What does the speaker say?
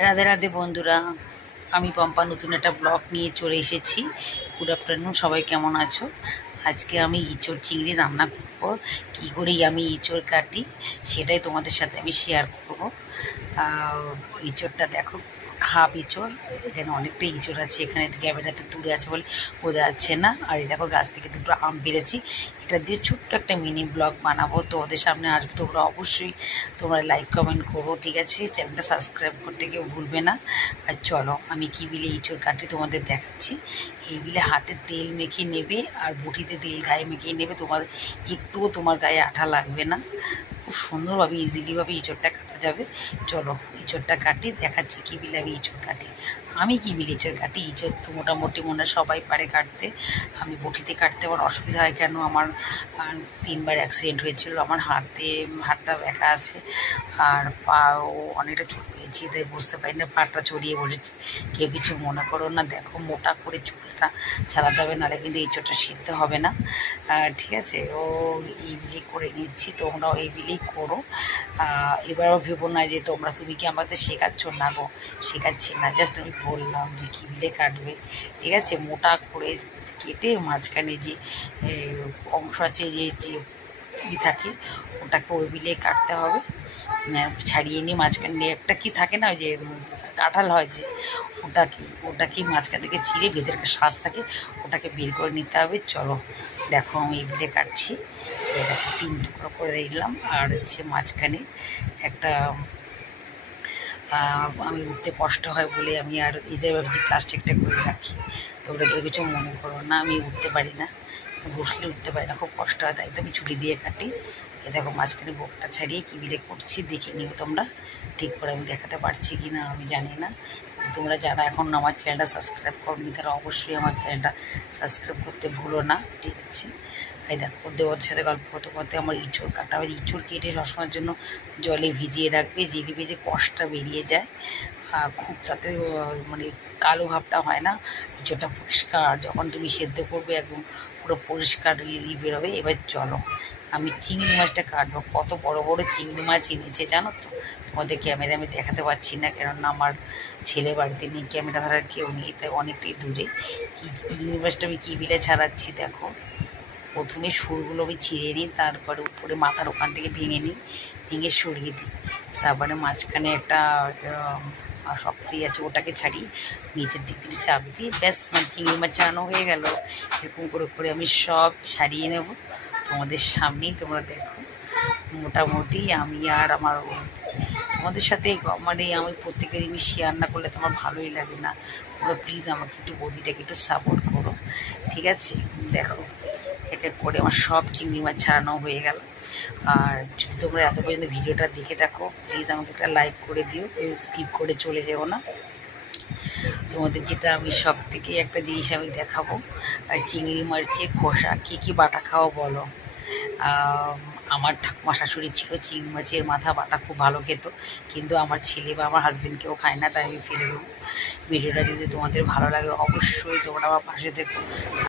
রাধে রাধে বন্ধুরা, আমি পম্পা নতুন একটা ব্লগ নিয়ে চলে এসেছি। গুড আফটারনুন, সবাই কেমন আছো? আজকে আমি ইঁচড় চিংড়ি রান্না করবো। কী করেই আমি ইঁচড় কাটি সেটাই তোমাদের সাথে আমি শেয়ার করবো। ইঁচড়টা দেখো, হাফ ইঁচড়। এখানে অনেকটা ইঁচড় আছে, এখানে ক্যামেরাতে দূরে আছে বলে বোঝা যাচ্ছে না। আর এই দেখো, গাছ থেকে দুটো আম পেরেছি। এটা দিয়ে ছোট্ট একটা মিনি ব্লগ বানাবো, তো ওদের সামনে আসবে। তোমরা অবশ্যই তোমরা লাইক কমেন্ট করো, ঠিক আছে? চ্যানেলটা সাবস্ক্রাইব করতে কেউ ভুলবে না। আর চলো, আমি কী বিলে ইঁচড় কাটি তোমাদের দেখাচ্ছি। এই বিলে হাতে তেল মেখে নেবে আর বটিতে তেল গায়ে মেখে নেবে। একটুও তোমার গায়ে আঠা লাগবে না। খুব সুন্দরভাবে ইজিলিভাবে ইঁচড়টা কাটা যাবে। চলো ইঁচড়টা কাটি, দেখাচ্ছি কী বিলে আমি ইঁচড় কাটি। আমি কী বিলে ইঁচড় কাটি, ইঁচড় তো মোটামুটি মনে সবাই পারে কাটতে। আমি বটিতে কাটতে আমার অসুবিধা হয় কেন, আমার 3বার অ্যাক্সিডেন্ট হয়েছিল। আমার হাতটা ব্যাকা আছে আর পাও অনেকটা চোট পেয়েছি, তাই বুঝতে পারি না, পাটা ছড়িয়ে বসেছে। কেউ কিছু মনে করো না। দেখো, মোটা করে চুলটা ছাড়াতে হবে, নাহলে কিন্তু ইঁচড়টা সিদ্ধ হবে না। ঠিক আছে? এই বিলি করে নিচ্ছি, তোমরাও এই বিলেই করো। এবারও ভেবো না যে তুমি কি আমাদের শেখাচ্ছ। না গো, শেখাচ্ছি না, জাস্ট আমি বললাম যে কী বিলে কাটবে। ঠিক আছে? মোটা করে কেটে মাঝখানে যে অংশ আছে, যে যে থাকে, ওটাকে ওই বিলে কাটতে হবে। ছাড়িয়ে নিয়ে মাঝখানে একটা কি থাকে না, ওই যে কাঁঠাল হয় যে, ওটাকে মাঝখান থেকে চিড়ে ভেতরে শ্বাস থাকে, ওটাকে বের করে নিতে হবে। চলো দেখো, আমি এই বিলে কাটছি। এটাকে 3 টুকরো করে দিলাম। আর হচ্ছে মাঝখানে একটা আমি উঠতে কষ্ট হয় বলে আমি আর এই যে প্লাস্টিকটা করে রাখি। তোমরা কেউ কিছু মনে করো না, আমি উঠতে পারি না, বসলে উঠতে পারি না, খুব কষ্ট হয়, তাই তো আমি ছুরি দিয়ে কাটি। এ দেখো, মাঝখানে বোকটা ছাড়িয়ে কী বিলে করছি দেখে নিও তোমরা। ঠিক করে আমি দেখাতে পারছি কি না আমি জানি না। তোমরা যারা এখন আমার চ্যানেলটা সাবস্ক্রাইব করনি, তারা অবশ্যই আমার চ্যানেলটা সাবস্ক্রাইব করতে ভুলো না, ঠিক আছে? এই দেখো, দেওয়ার সাথে গল্প করতে করতে আমার ইঁচড় কাটা হয়। ইঁচড় কেটে সবসময়ের জন্য জলে ভিজিয়ে রাখবে, জেলে ভেজে কষটা বেরিয়ে যায়। খুব তাতে মানে কালো ভাবটা হয় না। ইঁচড়টা পরিষ্কার, যখন তুমি সেদ্ধ করবে একদম পুরো পরিষ্কার বেরোবে। এবার চলো, আমি চিংড়ি মাছটা কাটবো। কত বড় বড় চিংড়ি মাছ এনেছে জানো তো। তোমাদের ক্যামেরা আমি দেখাতে পারছি না, কেননা আমার ছেলে বাড়িতে নেই, ক্যামেরা ধরার কেউ নেই, তাই অনেকটাই দূরে। চিংড়ি মাছটা আমি কী বিলে ছাড়াচ্ছি দেখো। প্রথমে সুরগুলো আমি ছিঁড়ে নিই, তারপরে উপরে মাথার ওখান থেকে ভেঙে সরিয়ে দিই। তারপরে মাঝখানে একটা শক্তি আছে, ওটাকে ছাড়িয়ে নিচের দিক থেকে চাপ দিয়ে ব্যাস, মানে চিংড়ি মাছ ছাড়ানো হয়ে গেল। এরকম করে করে আমি সব ছাড়িয়ে নেব তোমাদের সামনেই, তোমরা দেখো। মোটামুটি আমি আর আমার তোমাদের সাথে মানে আমি প্রত্যেকের জিনিস শেয়ার না করলে তোমার ভালোই লাগে না। তোমরা প্লিজ আমাকে একটু বডিটাকে একটু সাপোর্ট করো, ঠিক আছে? দেখো, এক এক করে আমার সব চিংড়ি মাছ ছাড়ানো হয়ে গেল। আর যদি তোমরা এত পর্যন্ত ভিডিওটা দেখে দেখো, প্লিজ আমাকে একটা লাইক করে দিও, কেউ স্কিপ করে চলে যেও না। তোমাদের যেটা আমি সব থেকে একটা জিনিস আমি দেখাবো, আর চিংড়ি মাছের খোসা কী কী বাটা খাওয়া বলো। আমার ঠাকুমা শাশুড়ি ছিল, চিংড়ি মাছের মাথা বাটা খুব ভালো খেত, কিন্তু আমার ছেলে বা আমার হাজব্যান্ড কেউ খায় না, তাই আমি ফেলে দেবো। ভিডিওটা যদি তোমাদের ভালো লাগে অবশ্যই তোমরা আমার পাশে থেকো।